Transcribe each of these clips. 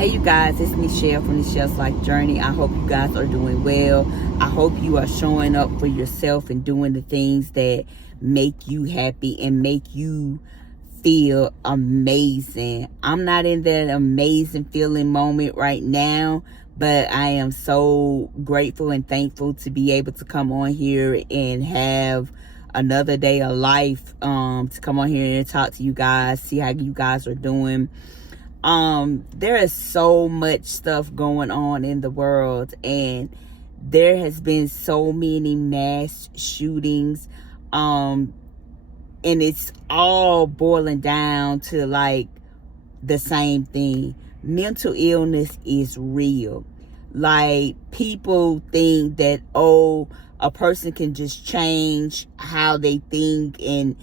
Hey you guys, it's Nichelle from Nichelle's Life Journey. I hope you guys are doing well. I hope you are showing up for yourself and doing the things that make you happy and make you feel amazing. I'm not in that amazing feeling moment right now, but I am so grateful and thankful to be able to come on here and have another day of life, to come on here and talk to you guys, see how you guys are doing. There is so much stuff going on in the world, and there has been so many mass shootings, and it's all boiling down to like the same thing. Mental illness is real. Like, people think that, oh, a person can just change how they think, and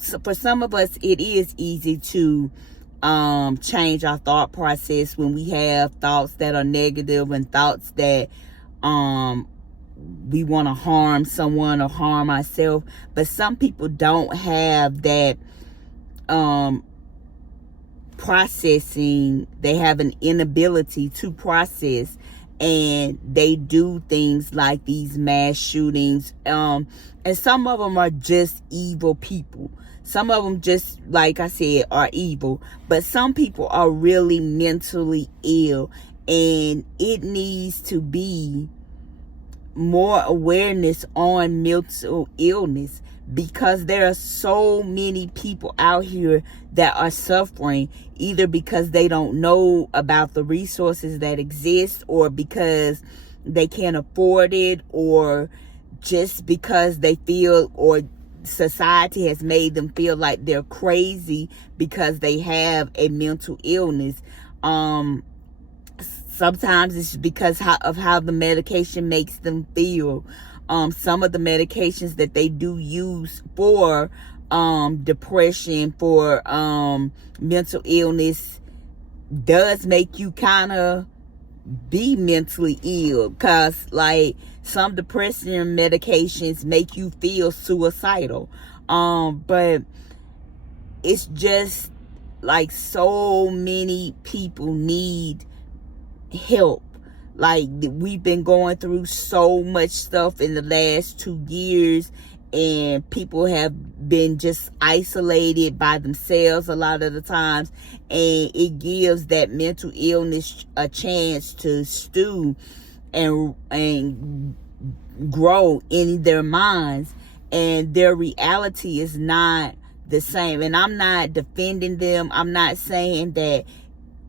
so for some of us it is easy to change our thought process when we have thoughts that are negative and thoughts that we want to harm someone or harm ourselves. But some people don't have that processing. They have an inability to process, and they do things like these mass shootings, and some of them are just evil people. Some of them, just like I said, are evil. But some people are really mentally ill. And it needs to be more awareness on mental illness, because there are so many people out here that are suffering, either because they don't know about the resources that exist, or because they can't afford it, or just because they feel, or society has made them feel like they're crazy because they have a mental illness. Sometimes it's because of how the medication makes them feel. Some of the medications that they do use for depression, for mental illness, does make you kind of be mentally ill, because like some depressant medications make you feel suicidal. But it's just like so many people need help. Like, we've been going through so much stuff in the last 2 years, and people have been just isolated by themselves a lot of the times, and it gives that mental illness a chance to stew and grow in their minds, and their reality is not the same. And I'm not defending them. I'm not saying that,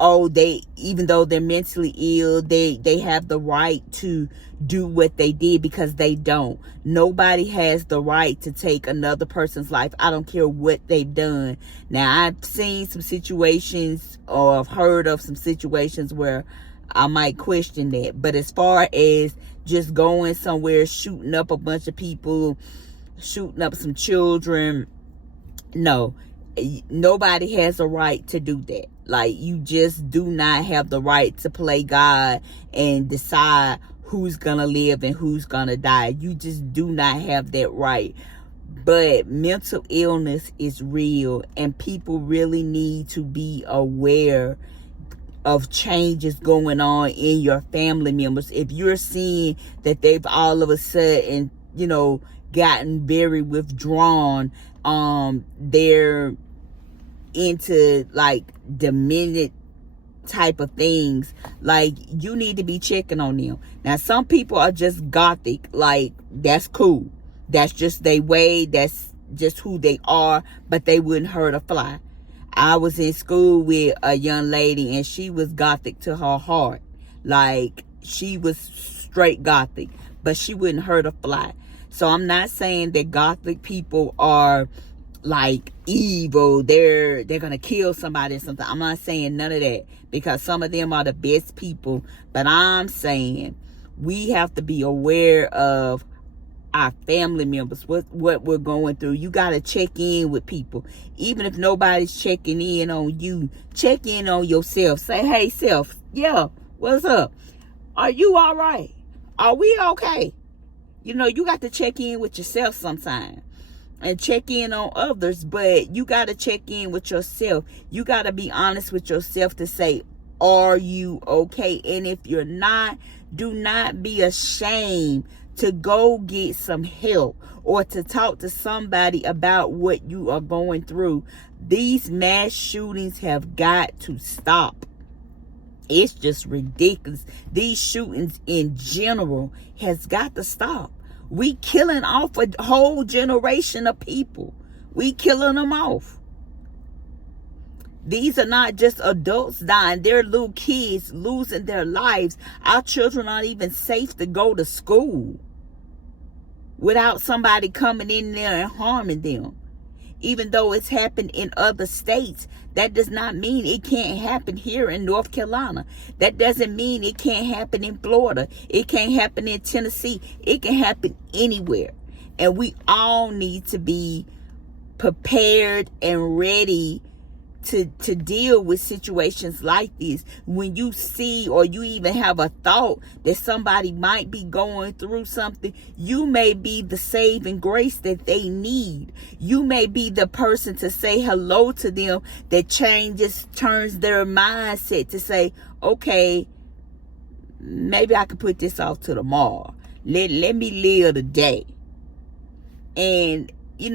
oh, even though they're mentally ill, they have the right to do what they did, because they don't. Nobody has the right to take another person's life. I don't care what they've done. Now, I've seen some situations, or I've heard of some situations where I might question that. But as far as just going somewhere, shooting up a bunch of people, shooting up some children, no. Nobody has a right to do that. Like, you just do not have the right to play God and decide who's gonna live and who's gonna die. You just do not have that right. But mental illness is real, and people really need to be aware of changes going on in your family members. If you're seeing that they've all of a sudden, gotten very withdrawn, they're into like demented type of things, like, you need to be checking on them. Now, some people are just Gothic. Like, that's cool. That's just their way. That's just who they are. But they wouldn't hurt a fly. I was in school with a young lady, and she was Gothic to her heart. Like, she was straight Gothic, but she wouldn't hurt a fly. So I'm not saying that Gothic people are like evil. They're gonna kill somebody or something. I'm not saying none of that, because some of them are the best people. But I'm saying we have to be aware of our family members, what we're going through. You got to check in with people. Even if nobody's checking in on you, check in on yourself. Say, hey, self, yeah, what's up? Are you all right? Are we okay? You got to check in with yourself sometime and check in on others, but you got to check in with yourself. You got to be honest with yourself to say, Are you okay? And if you're not, do not be ashamed to go get some help or to talk to somebody about what you are going through. These mass shootings have got to stop. It's just ridiculous. These shootings in general has got to stop. We killing off a whole generation of people. We killing them off. These are not just adults dying. They're little kids losing their lives. Our children aren't even safe to go to school without somebody coming in there and harming them. Even though it's happened in other states, that does not mean it can't happen here in North Carolina. That doesn't mean it can't happen in Florida. It can't happen in Tennessee. It can happen anywhere. And we all need to be prepared and ready to deal with situations like this. When you see or you even have a thought that somebody might be going through something, you may be the saving grace that they need. You may be the person to say hello to them that turns their mindset to say, okay, maybe I could put this off to tomorrow. Let me live today. And you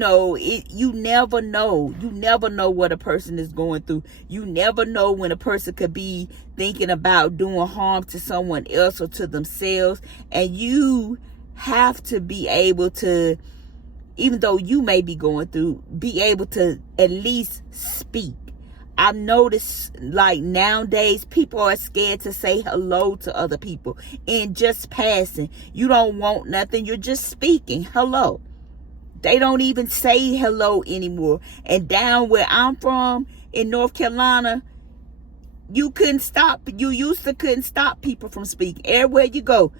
never know. You never know what a person is going through. You never know when a person could be thinking about doing harm to someone else or to themselves. And you have to be able to, even though you may be going through, be able to at least speak. I've noticed like nowadays people are scared to say hello to other people in just passing. You don't want nothing. You're just speaking hello. They don't even say hello anymore. And down where I'm from in North Carolina, you couldn't stop people from speaking. Everywhere you go,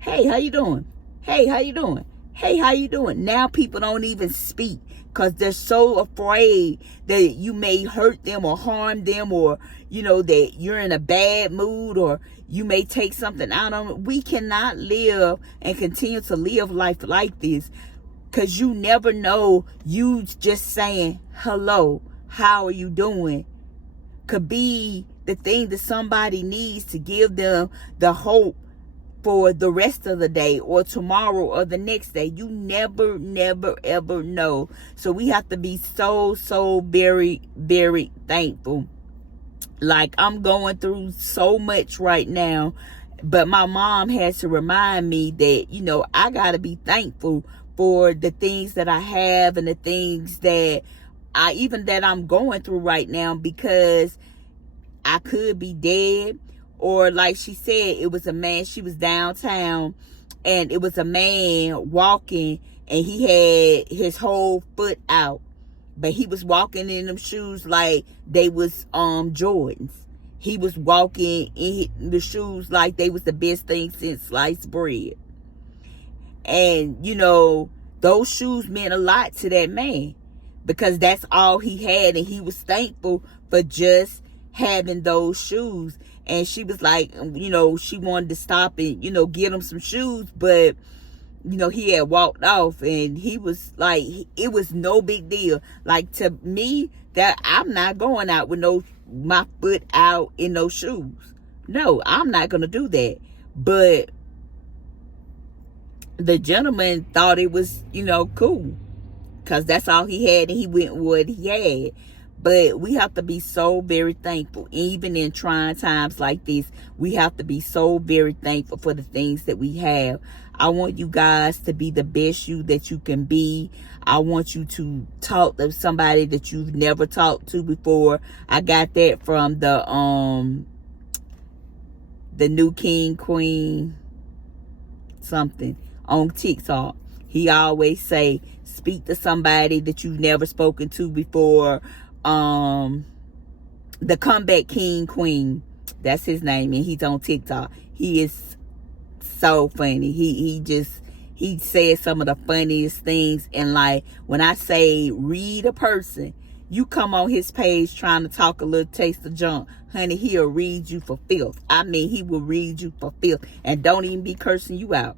hey, how you doing? Hey, how you doing? Hey, how you doing? Now people don't even speak because they're so afraid that you may hurt them or harm them, or, that you're in a bad mood, or you may take something out on them. We cannot live and continue to live life like this. Because you never know, you just saying, hello, how are you doing, could be the thing that somebody needs to give them the hope for the rest of the day or tomorrow or the next day. You never, ever know. So we have to be so very, very thankful. Like, I'm going through so much right now, but my mom has to remind me that, I got to be thankful for the things that I have and the things that I'm going through right now, because I could be dead. Or like she said, it was a man, she was downtown and it was a man walking and he had his whole foot out, but he was walking in them shoes like they was Jordans. He was walking in the shoes like they was the best thing since sliced bread. And, those shoes meant a lot to that man because that's all he had. And he was thankful for just having those shoes. And she was like, she wanted to stop and, get him some shoes. But, he had walked off and he was like, it was no big deal. Like, to me, that I'm not going out with my foot out in those shoes. No, I'm not going to do that. But the gentleman thought it was, cool, because that's all he had and he went with what he had. But we have to be so very thankful. Even in trying times like this, we have to be so very thankful for the things that we have. I want you guys to be the best you that you can be. I want you to talk to somebody that you've never talked to before. I got that from the new king, queen, something on TikTok. He always say, speak to somebody that you've never spoken to before. The comeback king, queen, that's his name, and he's on TikTok. He is so funny. He says some of the funniest things. And like, when I say read a person, you come on his page trying to talk a little taste of junk, honey, he'll read you for filth. I mean, he will read you for filth and don't even be cursing you out.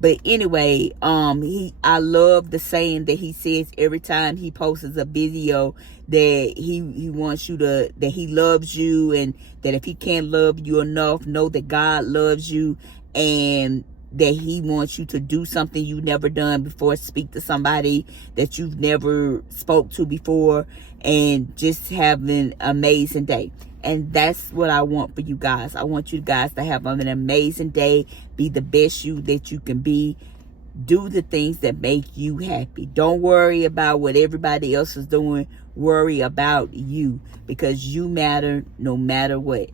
But anyway, I love the saying that he says every time he posts a video, that he wants you to, that he loves you, and that if he can't love you enough, know that God loves you, and that he wants you to do something you've never done before, speak to somebody that you've never spoke to before, and just have an amazing day. And that's what I want for you guys. I want you guys to have an amazing day. Be the best you that you can be. Do the things that make you happy. Don't worry about what everybody else is doing. Worry about you, because you matter no matter what.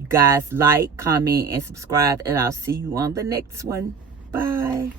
You guys like, comment, and subscribe, and I'll see you on the next one. Bye.